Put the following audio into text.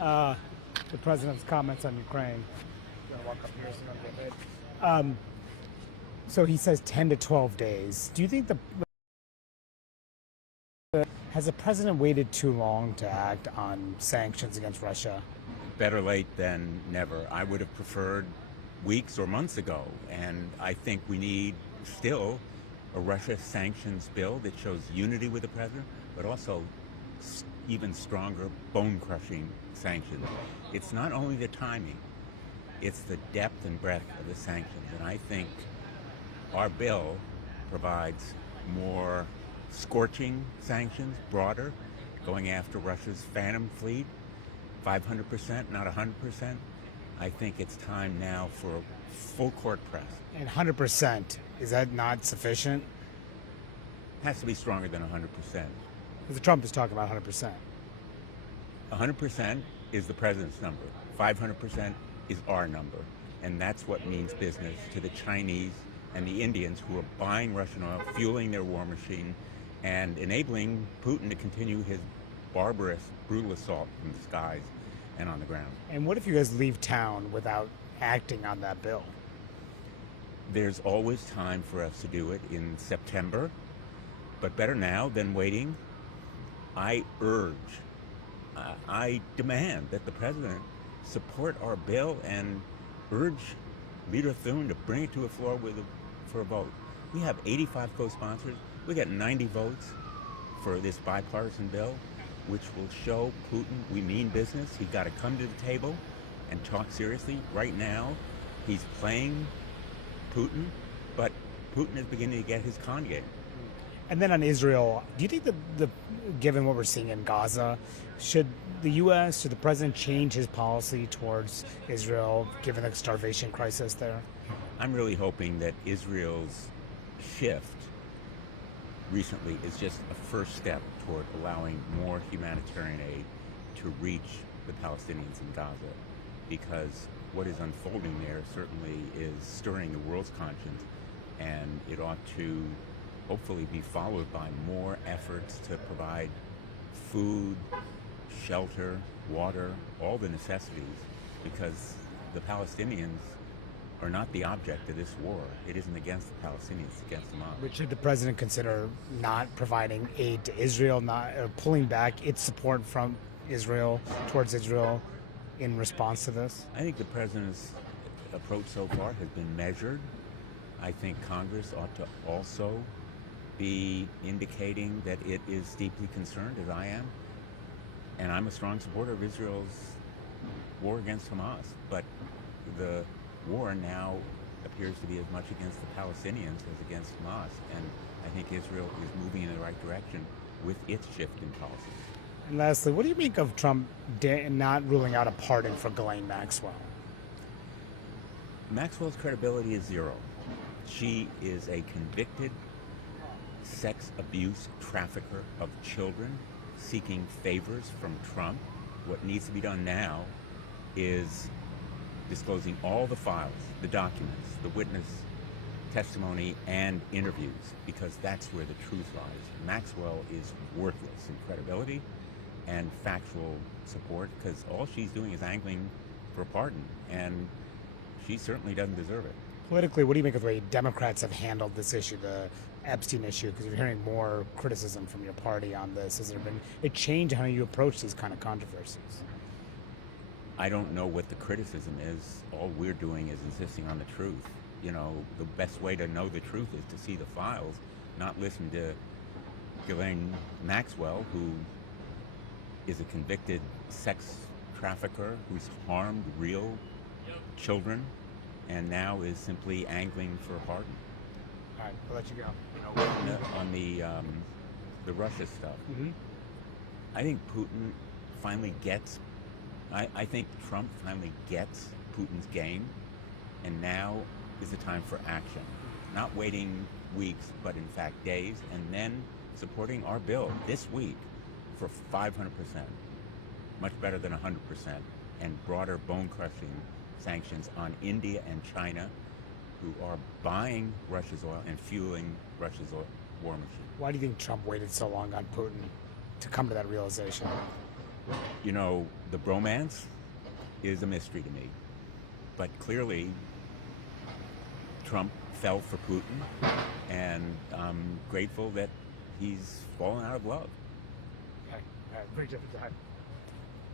The president's comments on Ukraine. You want to walk up here so you don't get hit? So he says 10 to 12 days. Do you think has the president waited too long to act on sanctions against Russia? Better late than never. I would have preferred weeks or months ago, and I think we need still a Russia sanctions bill that shows unity with the president, but also even stronger, bone-crushing sanctions. It's not only the timing, it's the depth and breadth of the sanctions, and I think our bill provides more scorching sanctions, broader, going after Russia's phantom fleet, 500%, not 100%. I think it's time now for a full court press. And 100%, is that not sufficient? Has to be stronger than 100%. Because Trump is talking about 100%. 100% is the president's number. 500% is our number. And that's what means business to the Chinese and the Indians who are buying Russian oil, fueling their war machine, and enabling Putin to continue his barbarous, brutal assault from the skies and on the ground. And what if you guys leave town without acting on that bill? There's always time for us to do it in September, but better now than waiting. I urge, I demand that the president support our bill and urge Leader Thune to bring it to a floor for a vote. We have 85 co-sponsors. We got 90 votes for this bipartisan bill, which will show Putin we mean business. He's got to come to the table and talk seriously. Right now, he's playing Putin, but Putin is beginning to get his con game. And then on Israel, do you think that given what we're seeing in Gaza, should the U.S. or the president change his policy towards Israel, given the starvation crisis there? I'm really hoping that Israel's shift recently is just a first step toward allowing more humanitarian aid to reach the Palestinians in Gaza, because what is unfolding there certainly is stirring the world's conscience, and it ought to hopefully be followed by more efforts to provide food, shelter, water, all the necessities, because the Palestinians are not the object of this war. It isn't against the Palestinians, it's against Hamas. But should the president consider not providing aid to Israel, pulling back its support from Israel towards Israel in response to this? I think the president's approach so far has been measured. I think Congress ought to also be indicating that it is deeply concerned, as I am. And I'm a strong supporter of Israel's war against Hamas. But the war now appears to be as much against the Palestinians as against Hamas. And I think Israel is moving in the right direction with its shift in policy. And lastly, what do you make of Trump not ruling out a pardon for Ghislaine Maxwell? Maxwell's credibility is zero. She is a convicted sex abuse trafficker of children seeking favors from Trump. What needs to be done now is disclosing all the files, the documents, the witness testimony, and interviews, because that's where the truth lies. Maxwell is worthless in credibility and factual support, because all she's doing is angling for a pardon, and she certainly doesn't deserve it. Politically, what do you make of the way Democrats have handled this issue, the Epstein issue? Because you're hearing more criticism from your party on this. Has there been a change in how you approach these kind of controversies? I don't know what the criticism is. All we're doing is insisting on the truth. You know, the best way to know the truth is to see the files, not listen to Ghislaine Maxwell, who is a convicted sex trafficker who's harmed real children and now is simply angling for a pardon. All right, I'll let you go. On the Russia stuff, I think Putin finally gets, I think Trump finally gets Putin's game, and now is the time for action. Not waiting weeks, but in fact days, and then supporting our bill this week for 500%, much better than 100%, and broader bone-crushing sanctions on India and China, who are buying Russia's oil and fueling Russia's war machine. Why do you think Trump waited so long on Putin to come to that realization? You know, the bromance is a mystery to me. But clearly, Trump fell for Putin, and I'm grateful that he's fallen out of love. Okay. Very different time.